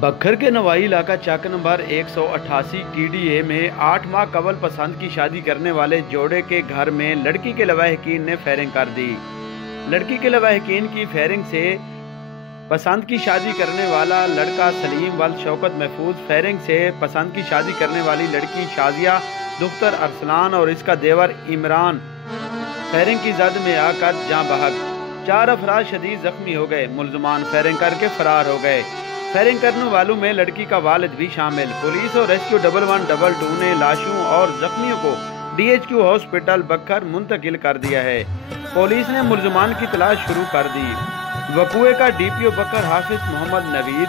बखर के नवाई इलाका चक नंबर 188 TDA में 8 माह कबल पसंद की शादी करने वाले जोड़े के घर में लड़की के लवाहिकीन ने फायरिंग कर दी। लड़की के लवाहिकीन की फायरिंग से पसंद की शादी करने वाला लड़का सलीम वल शौकत महफूज, फायरिंग से पसंद की शादी करने वाली लड़की शाजिया दुख्तर अरसलान और इसका देवर इमरान फायरिंग की जद में आकर जाँ बहक। 4 अफराद शदीद जख्मी हो गए। मुलजमान फायरिंग करके फरार हो गए। फायरिंग करने वालों में लड़की का वालिद भी शामिल। पुलिस और रेस्क्यू 1112 ने लाशों और जख्मियों को DHQ हॉस्पिटल बखर मुंतकिल कर दिया है। पुलिस ने मुलजमान की तलाश शुरू कर दी। वकुए का DPO बखर हाफिज मोहम्मद नवीद,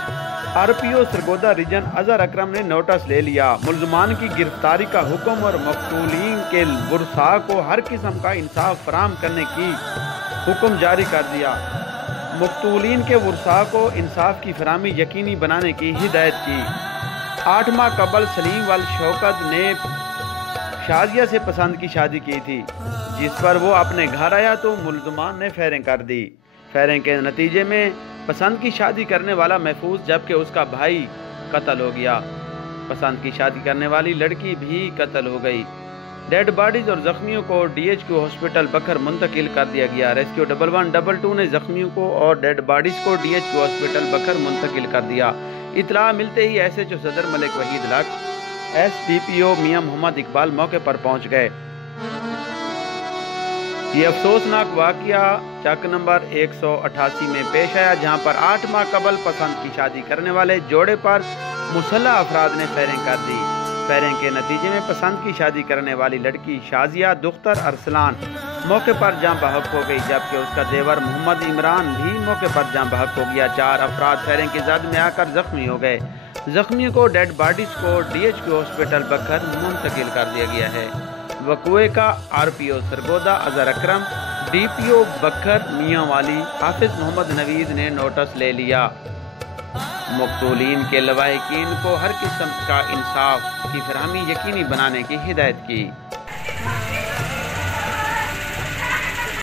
RPO सरगोदा रीजन अजहर अकरम ने नोटिस ले लिया। मुलजमान की गिरफ्तारी का हुक्म और मकतूलीन के वरसा को हर किस्म का इंसाफ फराहम करने की हुक्म जारी कर दिया। मकतूलीन के वरसा को इंसाफ की फराहमी यकीनी बनाने की हिदायत की। 8 माह कबल सलीम वल शौकत ने शाजिया से पसंद की शादी की थी, जिस पर वो अपने घर आया तो मुलजमान ने फायरिंग कर दी। फायरिंग के नतीजे में पसंद की शादी करने वाला महफूज जबकि उसका भाई कत्ल हो गया। पसंद की शादी करने वाली लड़की भी कत्ल हो गई। डेड बॉडीज और जख्मियों को DHQ हॉस्पिटल बखर मुंतकिल कर दिया गया। रेस्क्यू 1112 ने जख्मियों को और डेड बॉडीज को DHQ हॉस्पिटल बखर मुंतकिल कर दिया। इतला मिलते ही SHO सदर मलिक वहीद लक, SDPO मियां मोहम्मद इकबाल मौके पर पहुंच गए। ये अफसोसनाक वाकया चक नंबर 188 में पेश आया, जहां पर 8 माह कबल पसंद की शादी करने वाले जोड़े पर मुसल्लह अफराद ने फायरिंग कर दी। फायरिंग के नतीजे में पसंद की शादी करने वाली लड़की शाजिया दुख्तर अरसलान मौके पर जाँ बहक हो गई, जबकि उसका देवर मोहम्मद इमरान भी मौके पर जाँ बहक हो गया। 4 अफराद फायरिंग की जद में आकर जख्मी हो गए। जख्मियों को डेड बॉडीज को DHQ हॉस्पिटल बखर मुंतकिल कर दिया गया है। वकुए का RPO सरगोदा अजहर अकरम, DPO बखर मियां वाली हाफिज मोहम्मद नवीद ने नोटिस ले लिया। मकतूलीन के लवाहिकीन को हर किस्म का इंसाफ की फरहमी यकीनी बनाने की हिदायत की।